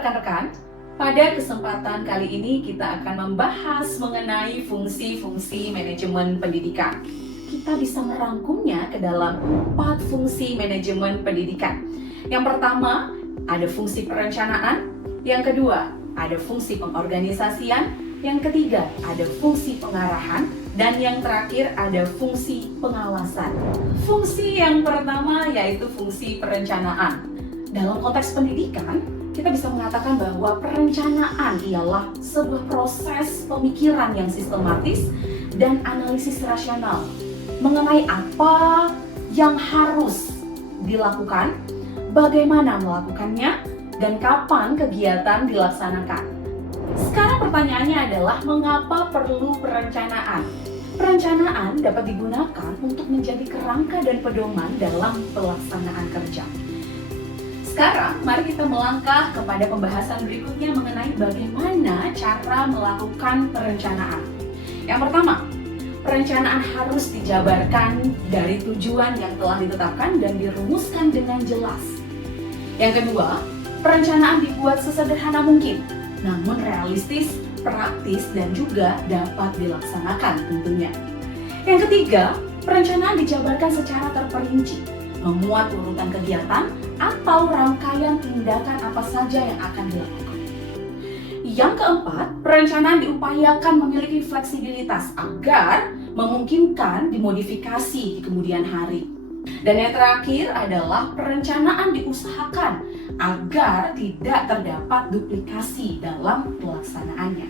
rekan-rekan, pada kesempatan kali ini kita akan membahas mengenai fungsi-fungsi manajemen pendidikan. Kita bisa merangkumnya ke dalam 4 fungsi manajemen pendidikan. Yang pertama, ada fungsi perencanaan. Yang kedua, ada fungsi pengorganisasian. Yang ketiga, ada fungsi pengarahan. Dan yang terakhir, ada fungsi pengawasan. Fungsi yang pertama yaitu fungsi perencanaan. Dalam konteks pendidikan, kita bisa mengatakan bahwa perencanaan ialah sebuah proses pemikiran yang sistematis dan analisis rasional mengenai apa yang harus dilakukan, bagaimana melakukannya, dan kapan kegiatan dilaksanakan. Sekarang pertanyaannya adalah mengapa perlu perencanaan? Perencanaan dapat digunakan untuk menjadi kerangka dan pedoman dalam pelaksanaan kerja. Sekarang, mari kita melangkah kepada pembahasan berikutnya mengenai bagaimana cara melakukan perencanaan. Yang pertama, perencanaan harus dijabarkan dari tujuan yang telah ditetapkan dan dirumuskan dengan jelas. Yang kedua, perencanaan dibuat sesederhana mungkin, namun realistis, praktis, dan juga dapat dilaksanakan tentunya. Yang ketiga, perencanaan dijabarkan secara terperinci, memuat urutan kegiatan atau rangkaian tindakan apa saja yang akan dilakukan. Yang keempat, perencanaan diupayakan memiliki fleksibilitas agar memungkinkan dimodifikasi di kemudian hari. Dan yang terakhir adalah perencanaan diusahakan agar tidak terdapat duplikasi dalam pelaksanaannya.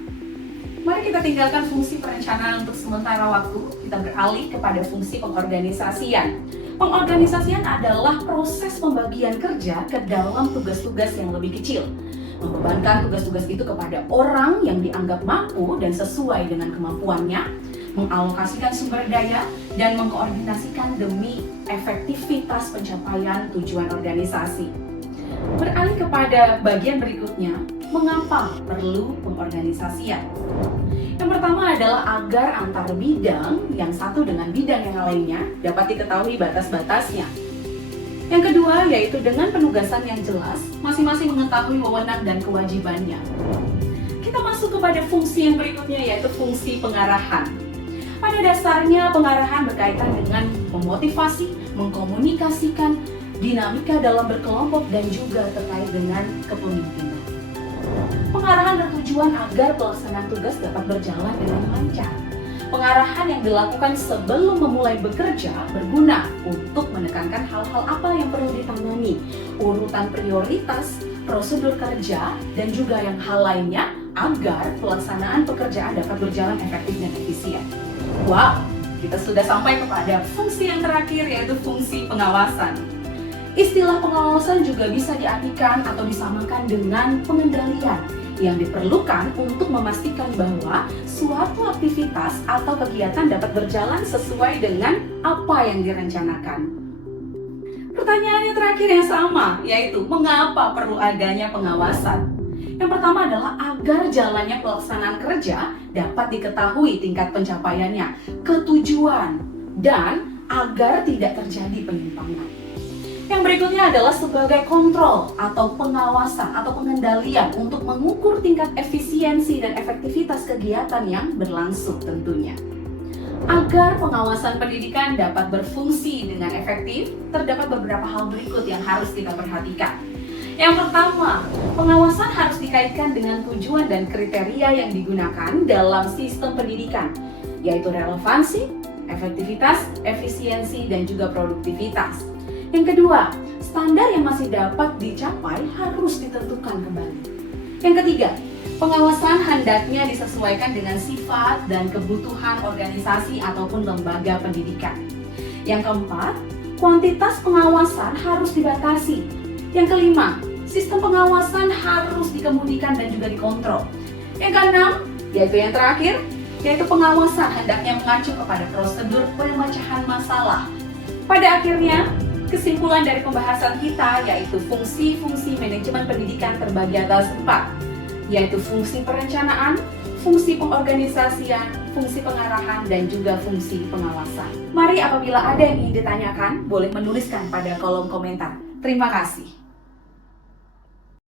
Mari kita tinggalkan fungsi perencanaan untuk sementara waktu, kita beralih kepada fungsi pengorganisasian. Pengorganisasian adalah proses pembagian kerja ke dalam tugas-tugas yang lebih kecil, membebankan tugas-tugas itu kepada orang yang dianggap mampu dan sesuai dengan kemampuannya, mengalokasikan sumber daya, dan mengkoordinasikan demi efektivitas pencapaian tujuan organisasi. Beralih kepada bagian berikutnya, mengapa perlu pengorganisasian? Yang pertama adalah agar antar bidang yang satu dengan bidang yang lainnya dapat diketahui batas-batasnya. Yang kedua yaitu dengan penugasan yang jelas, masing-masing mengetahui wewenang dan kewajibannya. Kita masuk kepada fungsi yang berikutnya yaitu fungsi pengarahan. Pada dasarnya pengarahan berkaitan dengan memotivasi, mengkomunikasikan dinamika dalam berkelompok dan juga terkait dengan kepemimpinan. Pengarahan bertujuan agar pelaksanaan tugas dapat berjalan dengan lancar. Pengarahan yang dilakukan sebelum memulai bekerja berguna untuk menekankan hal-hal apa yang perlu ditangani, urutan prioritas, prosedur kerja, dan juga yang hal lainnya agar pelaksanaan pekerjaan dapat berjalan efektif dan efisien. Wow, kita sudah sampai kepada fungsi yang terakhir yaitu fungsi pengawasan. Istilah pengawasan juga bisa diartikan atau disamakan dengan pengendalian yang diperlukan untuk memastikan bahwa suatu aktivitas atau kegiatan dapat berjalan sesuai dengan apa yang direncanakan. Pertanyaan yang terakhir yang sama, yaitu mengapa perlu adanya pengawasan? Yang pertama adalah agar jalannya pelaksanaan kerja dapat diketahui tingkat pencapaiannya, ketujuan, dan agar tidak terjadi penyimpangan. Yang berikutnya adalah sebagai kontrol atau pengawasan atau pengendalian untuk mengukur tingkat efisiensi dan efektivitas kegiatan yang berlangsung tentunya. Agar pengawasan pendidikan dapat berfungsi dengan efektif, terdapat beberapa hal berikut yang harus kita perhatikan. Yang pertama, pengawasan harus dikaitkan dengan tujuan dan kriteria yang digunakan dalam sistem pendidikan, yaitu relevansi, efektivitas, efisiensi, dan juga produktivitas. Yang kedua, standar yang masih dapat dicapai harus ditentukan kembali. Yang ketiga, pengawasan hendaknya disesuaikan dengan sifat dan kebutuhan organisasi ataupun lembaga pendidikan. Yang keempat, kuantitas pengawasan harus dibatasi. Yang kelima, sistem pengawasan harus dikemudikan dan juga dikontrol. Yang keenam, yaitu yang terakhir, yaitu pengawasan hendaknya mengacu kepada prosedur pemecahan masalah. Pada akhirnya, kesimpulan dari pembahasan kita yaitu fungsi-fungsi manajemen pendidikan terbagi atas 4, yaitu fungsi perencanaan, fungsi pengorganisasian, fungsi pengarahan, dan juga fungsi pengawasan. Mari apabila ada yang ingin ditanyakan, boleh menuliskan pada kolom komentar. Terima kasih.